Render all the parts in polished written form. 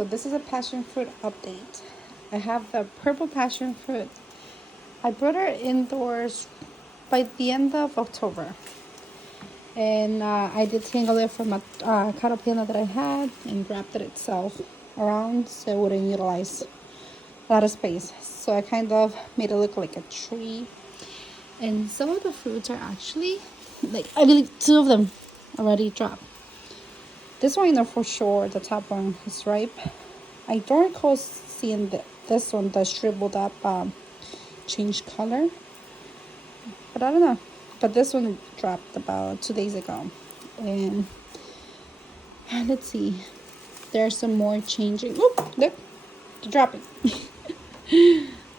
So this is a passion fruit update. I have the purple passion fruit. I brought her indoors by the end of October. And I detangled it from a caterpillar that I had and wrapped it itself around so it wouldn't utilize a lot of space. So I kind of made it look like a tree. And some of the fruits are actually, like, I believe 2 of them already dropped. This one, I know for sure, the top one is ripe. I don't recall seeing this one, the shriveled up, change color. But I don't know. But this one dropped about 2 days ago. And let's see. There's some more changing. Oop, look, they're dropping.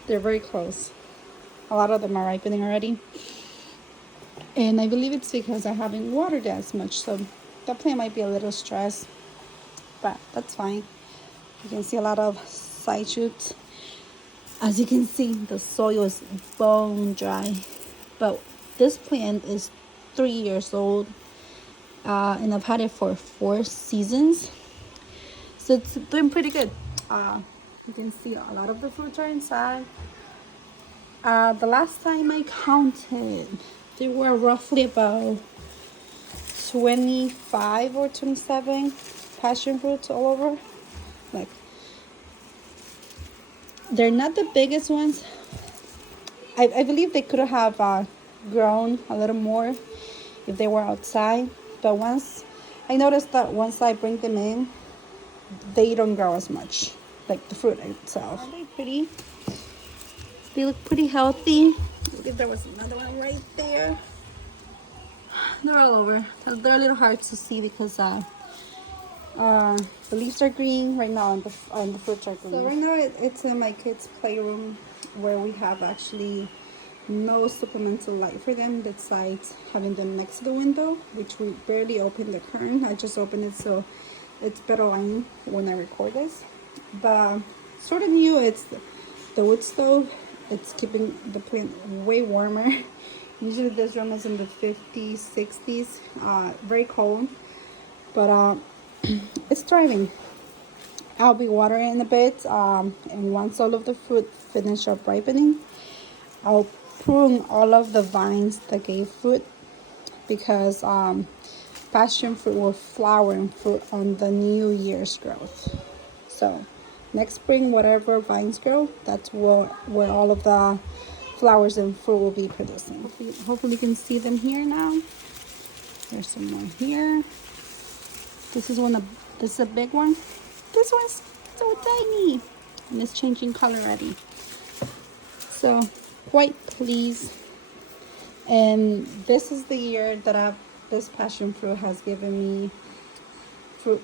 They're very close. A lot of them are ripening already. And I believe it's because I haven't watered as much. So the plant might be a little stressed. But that's fine. You can see a lot of side shoots. As you can see, the soil is bone dry. But this plant is 3 years old. And I've had it for 4 seasons. So it's doing pretty good. You can see a lot of the fruits are inside. The last time I counted, there were roughly about 25 or 27 passion fruits all over. Like, they're not the biggest ones. I believe they could have grown a little more if they were outside. But I noticed that once I bring them in, they don't grow as much, like the fruit itself. Aren't they pretty? They look pretty healthy. Look, if there was another one right there. They're all over. They're a little hard to see because the leaves are green right now and the fruits are green. So right now it's in my kids' playroom where we have actually no supplemental light for them besides having them next to the window, which we barely open the curtain. I just open it so it's better lighting when I record this. The sort of new, it's the wood stove. It's keeping the plant way warmer. Usually this room is in the 50s, 60s, very cold, but it's thriving. I'll be watering in a bit, and once all of the fruit finish up ripening, I'll prune all of the vines that gave fruit because passion fruit will flower and fruit on the new year's growth. So next spring, whatever vines grow, that's where all of the flowers and fruit will be producing. Hopefully you can see them here now. There's some more here. This is a big one. This one's so tiny and it's changing color already. So quite pleased. And this is the year that this passion fruit has given me fruit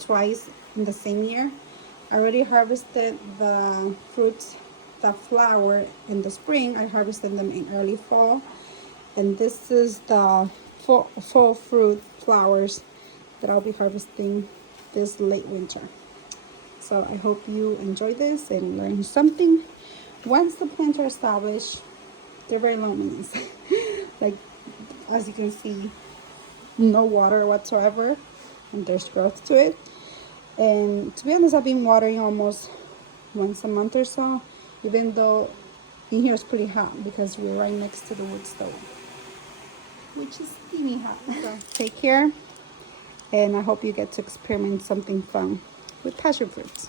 twice in the same year. I already harvested the fruits that flower in the spring. I harvested them in early fall, and this is the fall fruit flowers that I'll be harvesting this late winter. So I hope you enjoy this and learn something. Once the plants are established, they're very low maintenance. Like, as you can see, no water whatsoever, and there's growth to it. And to be honest, I've been watering almost once a month or so, even though in here it's pretty hot because we're right next to the wood stove, which is steamy hot. So take care, and I hope you get to experiment something fun with passion fruits.